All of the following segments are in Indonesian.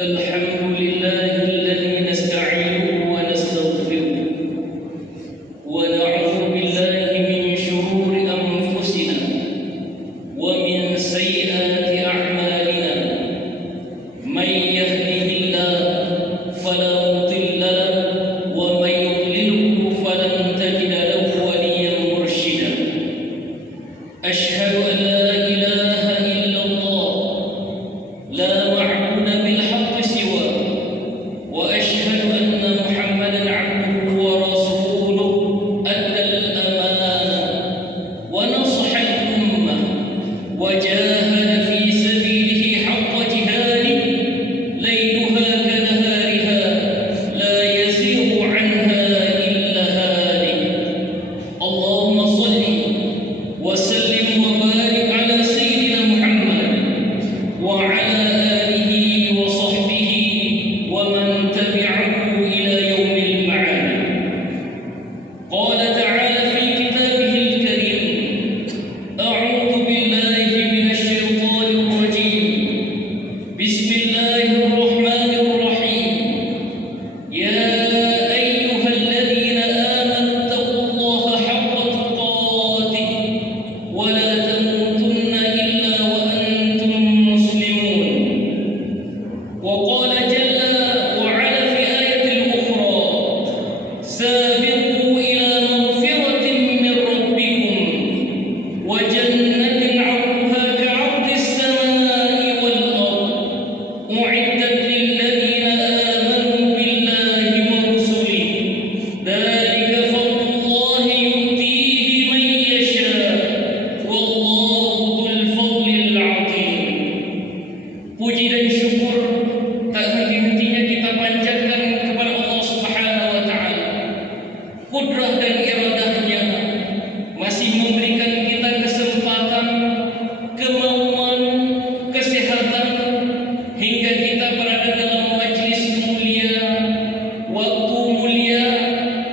الحمد لله الذي نستعينه ونستغفره ونعوذ بالله من شرور أنفسنا ومن سيئات أعمالنا من يهده الله فلا مضل له ومن يضلله فلن تجد له وليا مرشدا أشهد أن لا إله إلا الله لا معبود بالحق سواه وأشهد أن محمدا عبده ورسوله أدى الأمانة ونصح الأمة وجاهد في سبيله حق جهاده ليلها كنهارها لا يزيغ عنها إلا هالك اللهم صل وسلم وبارك على سيدنا محمد وعلى آله وصحبه ومن تبعه إلى يوم المعاد. قال تعالى في كتابه الكريم: أعوذ بالله من الشيطان الرجيم بسم الله الرحمن الرحيم يا أيها الذين آمنوا اتقوا الله حق تقاته ولا تموتن إلا وأنتم مسلمون. وقال جل وعلا في آية أخرى: سابقوا إلى مغفرة من ربكم وجنة عرضها كعرض السماء والأرض أعدت للذين آمنوا بالله ورسله ذلك فضل الله يؤتيه من يشاء والله ذو الفضل العظيم. Puji dan syukur tak henti-hentinya kita panjatkan kepada Allah Subhanahu wa taala. Kudrah dan iradahnya masih memberikan kita kesempatan, kemauan, kesehatan hingga kita berada dalam majlis mulia, waktu mulia,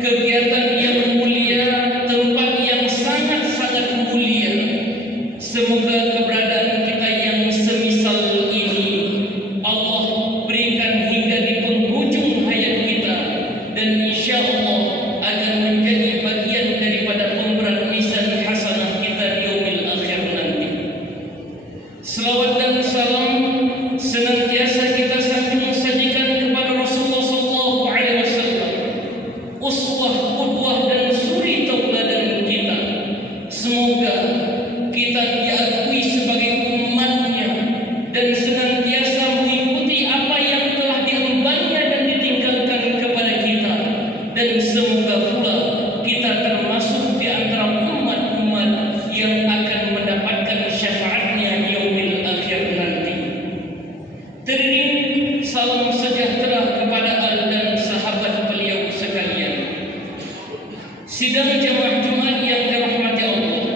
kegiatan yang mulia, tempat yang sangat-sangat mulia. Semoga keberadaan kita yang semisal ini Allah berikan hingga di penghujung hayat kita, dan insya Allah akan menjadi bagian daripada pemberat mizan hasanah kita di yaumil akhir nanti. Selawat dan salam senantiasa kita sajikan kepada Rasulullah SAW, uswah, qudwah dan suri tauladan kita. Semoga kita diakui sebagai umatnya dan senantiasa mengikuti apa yang telah diembannya dan ditinggalkan kepada kita, dan semoga pula kita termasuk di antara umat-umat yang akan mendapatkan syafaatnya di yaumil akhir nanti. Teriring salam sejahtera kepada al dan sahabat beliau sekalian. Sidang jamaah Jumat yang dirahmati Allah,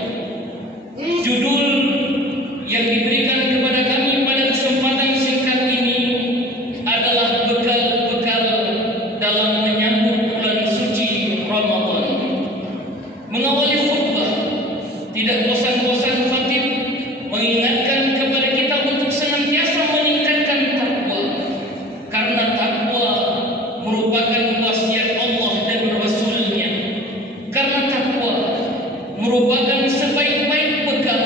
judul yang diberikan kepada kami pada kesempatan singkat ini adalah bekal-bekal dalam menyambut bulan suci Ramadan. Mengawali khutbah, tidak bosan-bosan khatib mengingatkan kepada kita untuk senantiasa meningkatkan takwa, karena takwa merupakan wasiat Allah dan Rasul-Nya. Karena takwa merupakan sebaik-baik bekal,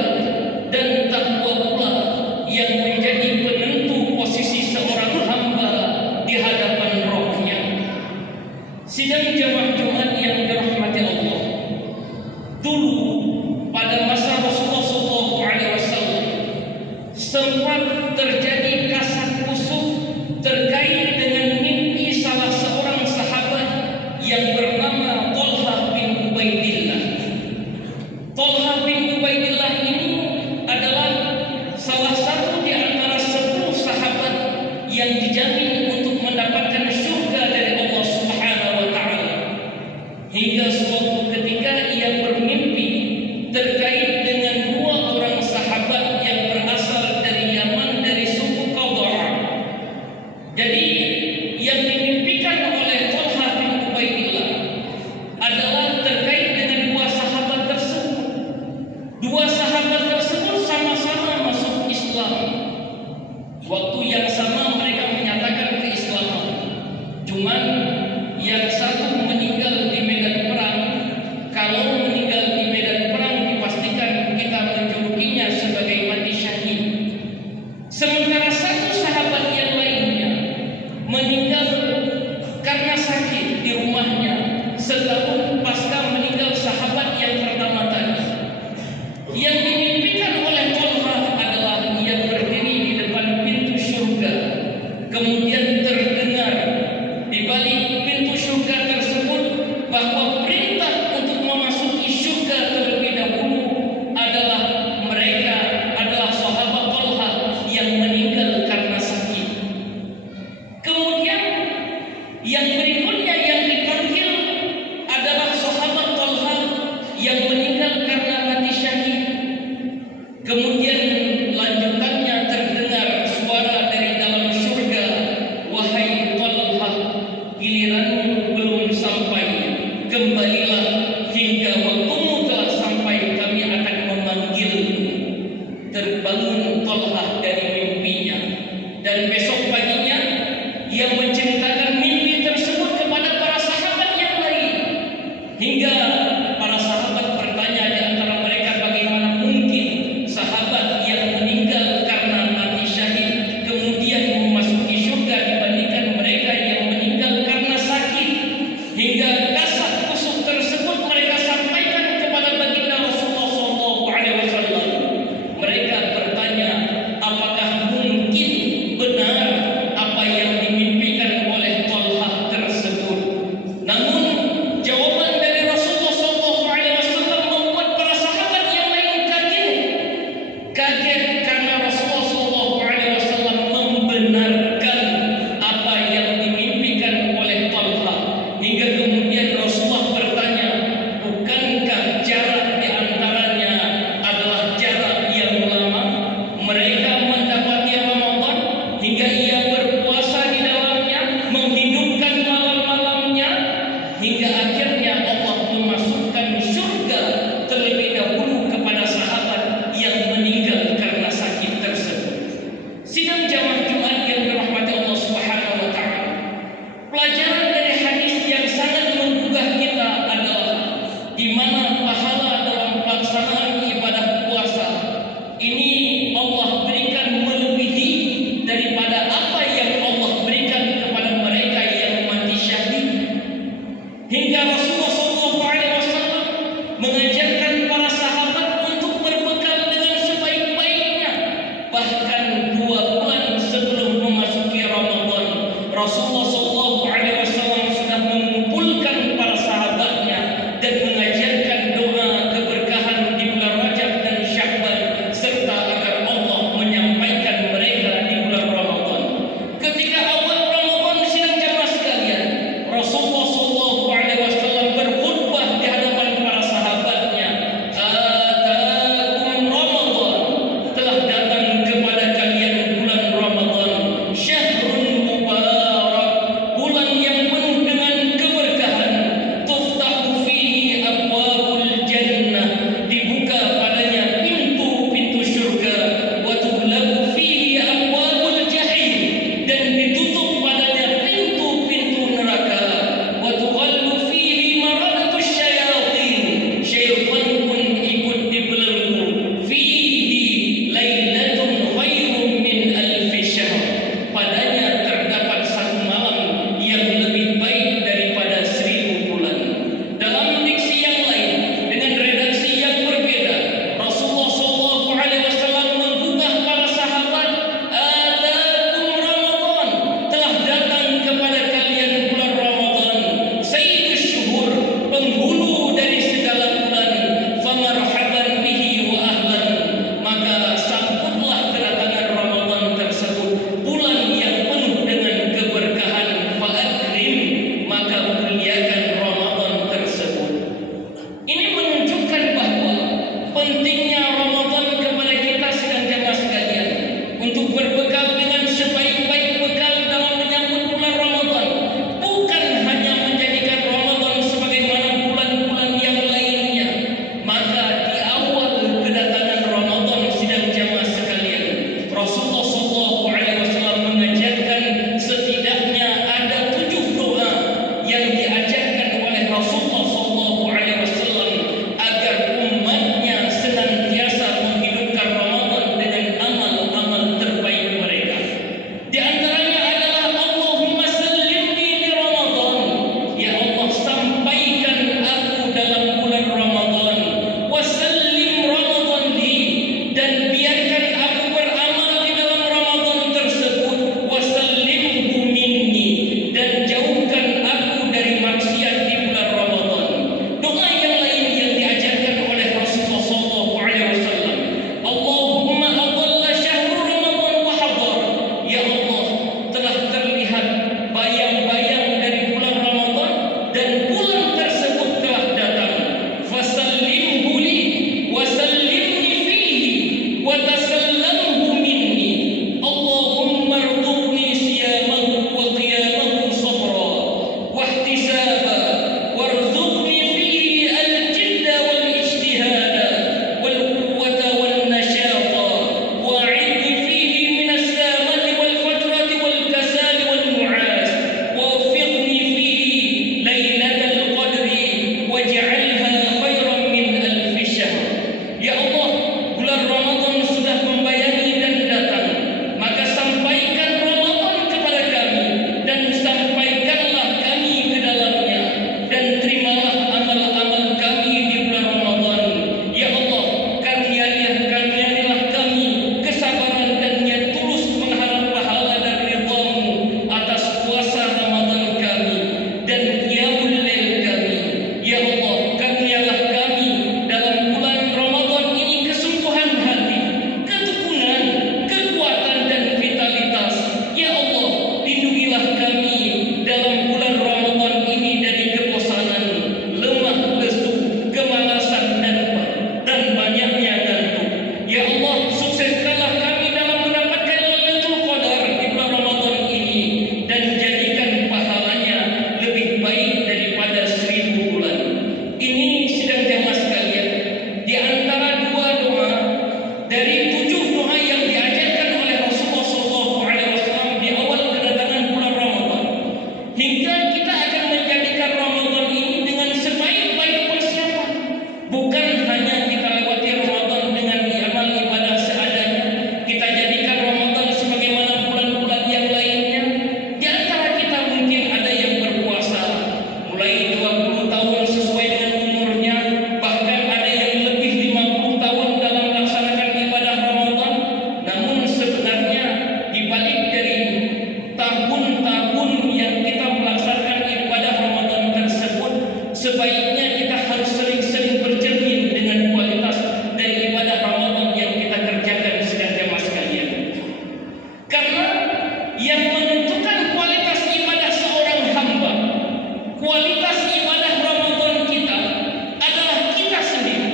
dan takwa pula yang menjadi penentu posisi seorang hamba di hadapan Rohnya. Sidang jamaah Jumat yang dirahmati Allah, dulu pada masa Rasulullah SAW sempat terjadi kasak kusuk terkait dengan mimpi salah seorang sahabat yang bernama Thalhah bin Ubaidillah. Thalhah bin Ubaidillah ini adalah salah satu di antara 10 sahabat yang dijamin untuk mendapatkan surga dari Allah Subhanahu wa taala. Hingga suatu ketika ia bermimpi terkait dengan 2 orang sahabat yang berasal dari Yaman, dari suku Qadha'ah. Jadi yang dimimpikan oleh Thalhah bin Ubaidillah adalah terkait dengan 2 sahabat tersebut. 2 sahabat tersebut sama-sama masuk Islam. Waktu yang sama mereka menyatakan keislaman. Cuman yang satu meninggal di medan perang. Kalau meninggal di medan perang dipastikan kita menjulukinya sebagai mati syahid. Sementara satu sahabat yang lainnya meninggal karena sakit di rumahnya setahun pasca meninggal sahabat yang pertama tadi. Yang dimimpikan oleh Talha adalah ia berdiri di depan pintu surga. Kemudian terdengar di balik pintu surga tersebut bahwa perintah untuk memasuki surga terlebih dahulu adalah mereka adalah sahabat Talha yang meninggal karena sakit. Kemudian yang berikutnya yang dipanggil adalah sahabat Talha yang meninggal karena mati syahid. Kemudian lanjutannya terdengar suara dari dalam surga, wahai Talha, giliranmu belum sampai, kembalilah hingga waktumu telah sampai, kami akan memanggilmu. Terbangun Talha dari mimpinya, dan besok paginya ia menceritakan mimpi tersebut kepada para sahabat yang lain, hingga para sahabat bertanya di antara mereka, bagaimana mungkin sahabat yang meninggal karena mati syahid kemudian memasuki surga dibandingkan mereka yang meninggal karena sakit. Hingga kasat kusuk tersebut mereka sampaikan kepada baginda Rasulullah SAW. Mereka bertanya, fatasallamhu minni Allahumma rzuqni siyamahu wa qiyamahu sabra wa ihtisaba warzuqni fihi al-jidda wal ijtihada wal quwwata wan nashata wa'idni fihi min as-samati wal fatrati wal kasali wal nu'as waffiqni fihi lailatal qadri waj'alha khairan min alfi syahr. Ya Allah, bulan Ramadan sudah membayangi dan datang, maka sampaikan Ramadan kepada kami dan sampaikanlah kami ke dalamnya, dan terimalah amal-amal kami di bulan Ramadan. Ya Allah, karuniailah kami kesabaran dan niat tulus mengharap pahala dan ridha-Mu atas puasa Ramadan kami dan qiyamul lail kami. Ya Allah, karunialah kami dalam bulan Ramadan ini kesungguhan hati, ketekunan, kekuatan dan vitalitas. Ya Allah, lindungilah kami dalam bulan Ramadan ini dari kebosanan, lemah lesu, kemalasan dan banyaknya ngantuk. Ya Allah, sukseskanlah kami dalam mendapatkan Lailatul Qadar di bulan Ramadan ini dan jadikan pahalanya lebih baik daripada 1000 bulan. Ini sidang jamaah sekalian, di antara dua doa dari 7 doa yang diajarkan oleh Rasulullah SAW di awal kedatangan bulan Ramadan, hingga kita akan menjadikan Ramadan ini dengan sebaik-baik persiapan. Bukan hanya kita lewati Ramadan dengan amal ibadah seadanya, kita jadikan Ramadan sebagaimana bulan-bulan yang lainnya. Di antara kita mungkin ada yang berpuasa mulai 20 tahun sesuai dengan umurnya, bahkan ada yang lebih 50 tahun dalam melaksanakan ibadah Ramadan. Namun sebenarnya di balik dari tahun-tahun yang kita melaksanakan ibadah Ramadan tersebut, sebaiknya kita harus sering-sering bercermin dengan kualitas dari ibadah Ramadan yang kita kerjakan sedang jamaah sekalian. Karena yang menentukan kualitas ibadah seorang hamba, kualitas ibadah Ramadan kita adalah kita sendiri.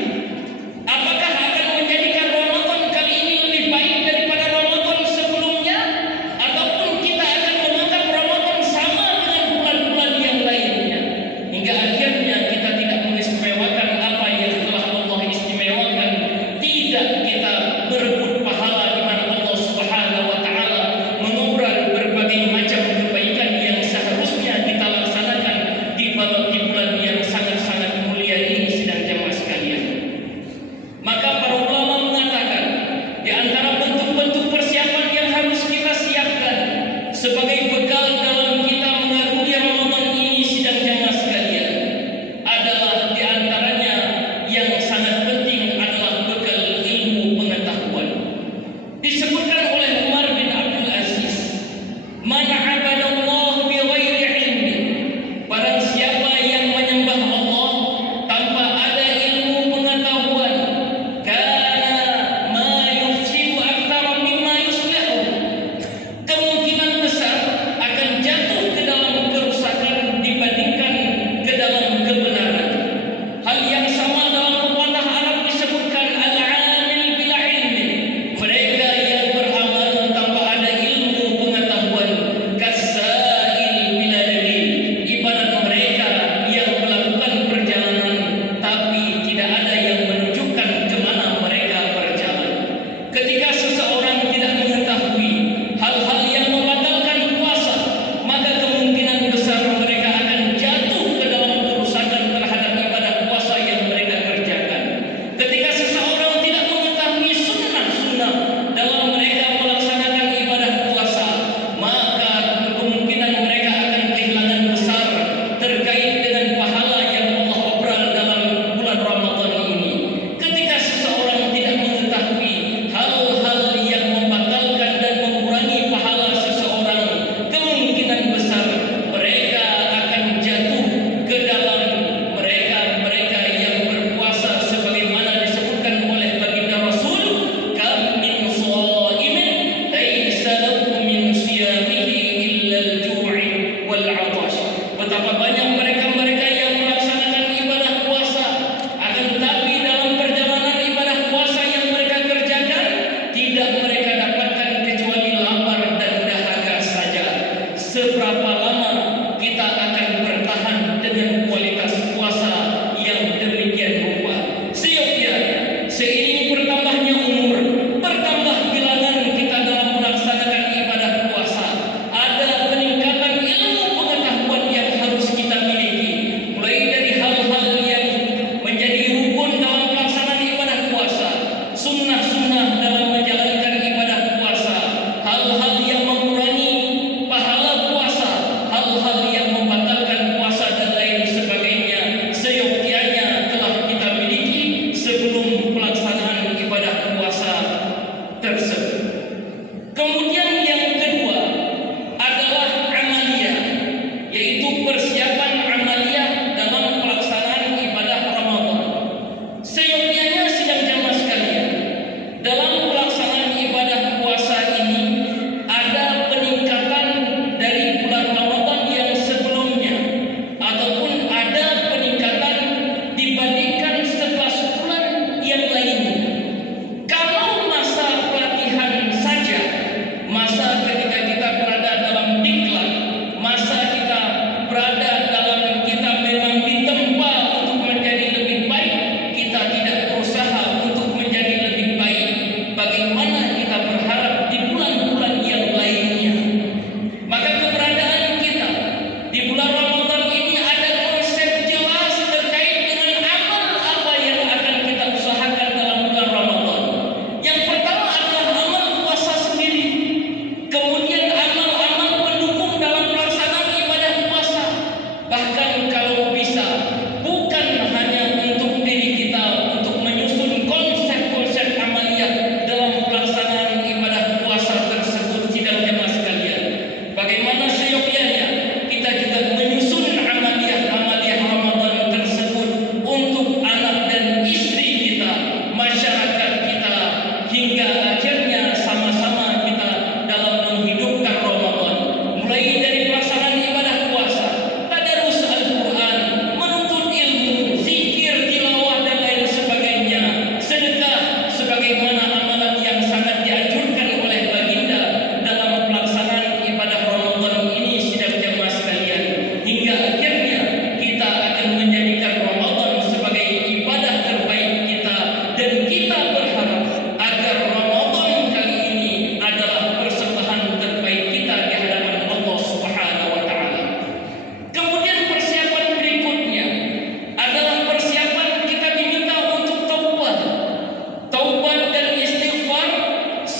Apakah akan menjadikan Ramadan kali ini lebih baik daripada Ramadan sebelumnya, ataupun kita akan menganggap Ramadan sama dengan bulan-bulan yang lainnya, hingga akhirnya kita tidak mengistimewakan apa yang telah Allah istimewakan. Tidak, kita berebut pahala di mana Allah Subhanahu wa taala mengobrol berbagai macam kebaikan yang seharusnya kita laksanakan di bulan yang sangat-sangat mulia ini sedang jamaah sekalian. Maka para ulama mengatakan di antara bentuk-bentuk persiapan yang harus kita siapkan sebagai bekal dalam kita mengarungi Ramadan ini sedang jamaah sekalian adalah di antaranya yang sangat penting adalah bekal ilmu pengetahuan. Disebutkan oleh Umar bin Abdul Aziz, "Man 'abadallahu bi ghairi ilmi." Barang siapa yang menyembah Allah tanpa ada ilmu pengetahuan, kana ma yufsidu aktsara mimma yuslihu. Kemungkinan besar akan jatuh ke dalam kerusakan dibandingkan ke dalam kebenaran. Hal yang sama dalam pepatah Arab disebutkan al-'amil bila ilmi. Mereka yang beramal tanpa ada ilmu pengetahuan, kasail bila dalil. Ibarat mereka yang melakukan perjalanan tapi tidak ada yang menunjukkan kemana mereka berjalan. Ketika seseorang tidak mengetahui hal-hal yang membatalkan puasa, maka kemungkinan besar mereka akan jatuh ke dalam kerusakan terhadap ibadah puasa yang mereka kerjakan. Ketika seseorang tidak mengetahui sunnah-sunnah dalam mereka melaksanakan ibadah puasa, maka kemungkinan mereka akan kehilangan besar terkait dengan pahala yang Allah obrol dalam bulan Ramadan ini. Ketika seseorang tidak mengetahui hal-hal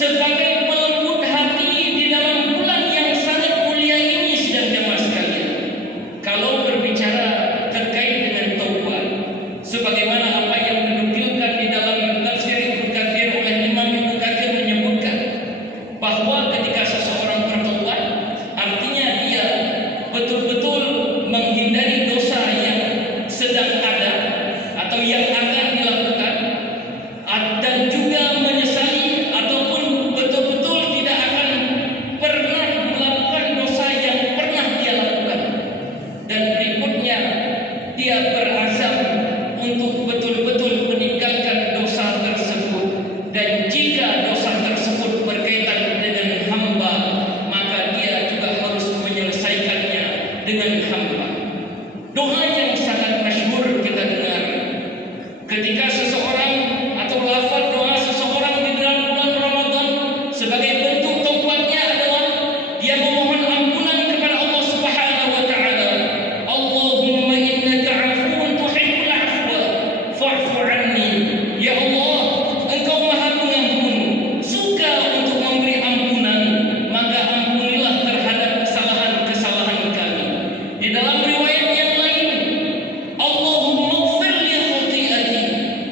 sebagai pelembut hati di dalam bulan yang sangat mulia ini, sidang jemaah sekalian. Kalau berbicara terkait dengan taubat, sebagaimana apa yang dinukilkan di dalam tafsir Ibnu Katsir oleh Imam Ibnu Katsir menyebutkan bahwa ketika seseorang bertaubat, artinya dia betul-betul menghindari dosa yang sedang ada atau yang akan dilakukan, dan juga menyesali ataupun betul-betul tidak akan pernah melakukan dosa yang pernah dia lakukan, dan berikutnya dia berazam untuk betul-betul meninggalkan dosa tersebut. Dan jika dosa tersebut berkaitan dengan hamba, maka dia juga harus menyelesaikannya dengan hamba. Doa yang sangat masyhur kita dengar ketika seseorang atau lafaz doa seseorang di dalam bulan Ramadan sebagai bentuk taubatnya adalah dia memohon ampunan kepada Allah Subhanahu wa taala. Allahumma innaka 'afuwun tuhibbul 'afwa fa'fu 'anni. Ya Allah, Engkau Maha Pengampun, suka untuk memberi ampunan, maka ampunilah terhadap kesalahan-kesalahan kami. Di dalam riwayat yang lain, Allahumma ighfir li khati'ati.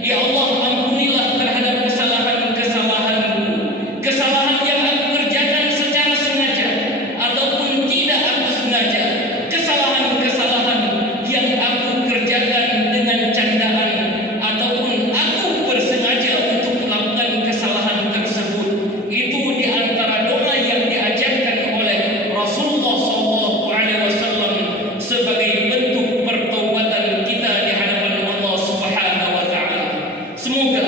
Ya Allah, ampunilah terhadap kesalahan-kesalahanku, kesalahan yang aku kerjakan secara sengaja ataupun tidak aku sengaja, kesalahan-kesalahan yang aku kerjakan dengan candaan ataupun aku bersengaja untuk melakukan kesalahan tersebut. Itu di antara doa yang diajarkan oleh Rasulullah SAW sebagai bentuk pertaubatan kita di hadapan Allah Subhanahu wa taala. Semoga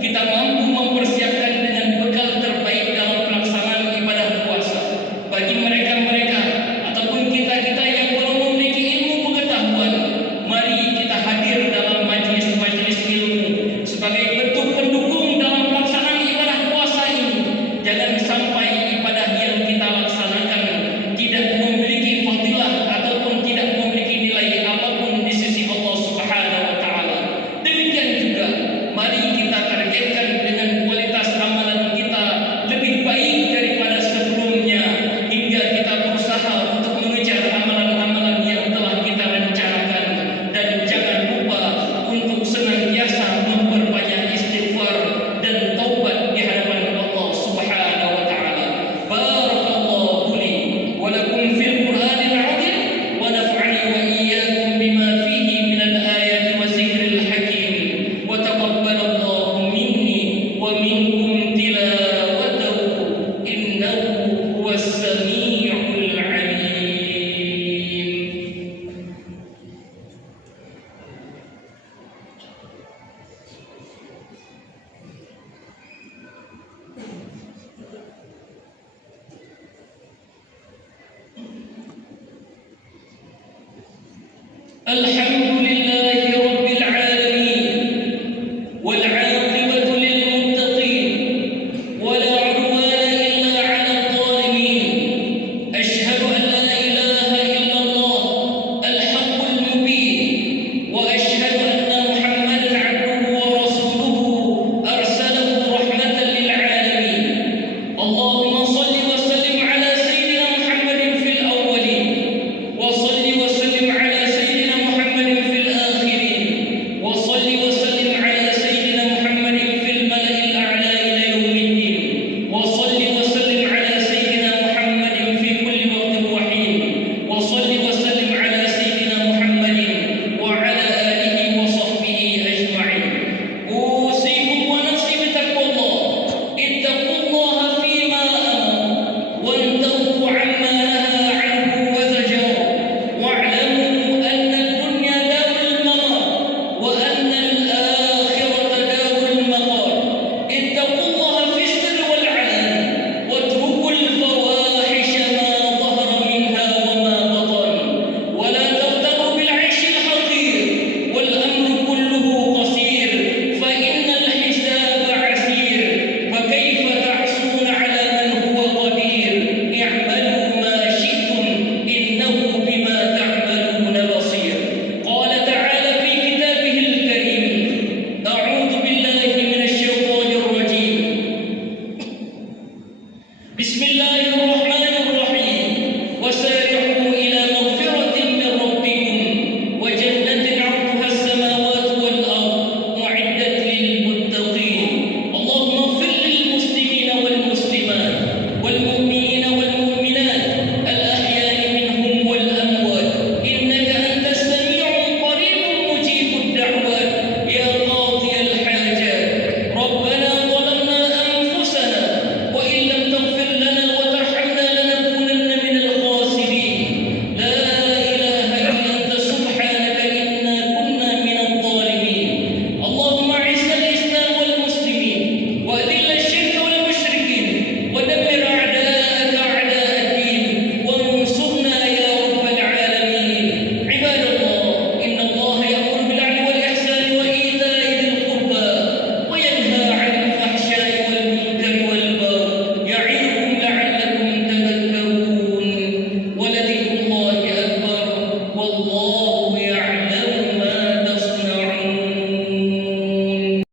kita mampu mempersiapkan dengan bekal terbaik dalam pelaksanaan ibadah puasa. Bagi mereka-mereka ataupun kita-kita yang belum memiliki ilmu pengetahuan, mari kita hadir dalam majelis-majelis ilmu sebagai bentuk pendukung dalam pelaksanaan ibadah puasa ini. Jangan sampai ibadah yang kita laksanakan tidak memiliki fadilah ataupun tidak memiliki nilai apapun di sisi Allah Subhanahu wa taala. Demikian juga mari kita targetkan dengan kualitas amalan kita lebih baik daripada sebelumnya, hingga kita berusaha untuk mengejar amalan-amalan yang telah kita rencanakan. Dan jangan lupa untuk senantiasa memperbanyak istighfar dan taubat di hadapan Allah Subhanahu wa taala. Barakallahu li wa lakum fil Qur'anil 'azim wa naf'ani wa iyyakum bima fihi minal ayati wa zikril hakim. Wa taqabbalallahu minni wa minkum tilawatahu innahu huwas sami'ul 'alim. Alhamdulillah.